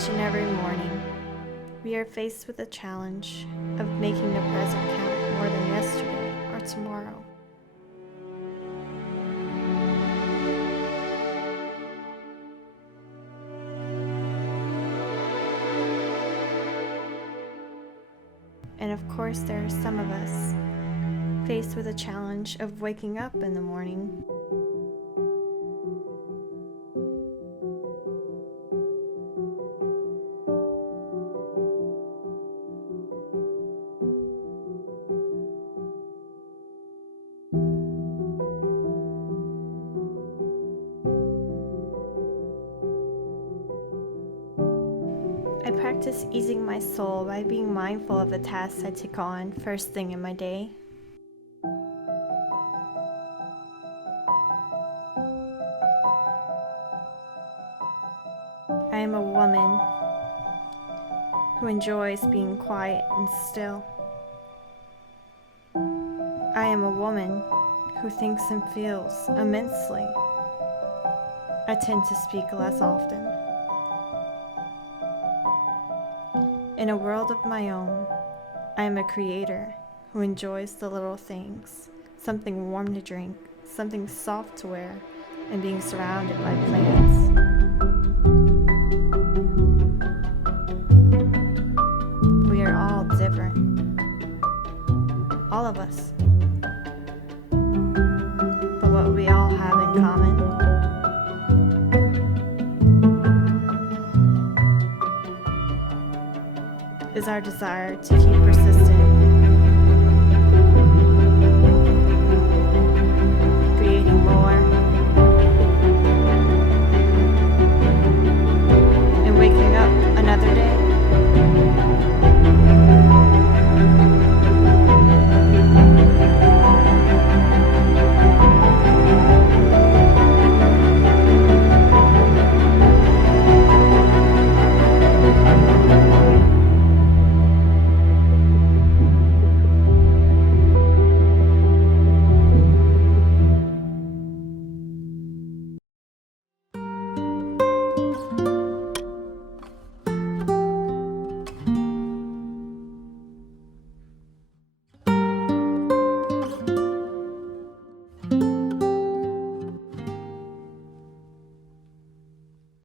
Each and every morning, we are faced with the challenge of making the present count more than yesterday or tomorrow. And of course, there are some of us faced with the challenge of waking up in the morning. I practice easing my soul by being mindful of the tasks I take on first thing in my day. I am a woman who enjoys being quiet and still. I am a woman who thinks and feels immensely. I tend to speak less often. In a world of my own, I am a creator who enjoys the little things, something warm to drink, something soft to wear, and being surrounded by plants. We are all different. All of us. But what we all have in common is our desire to keep persisting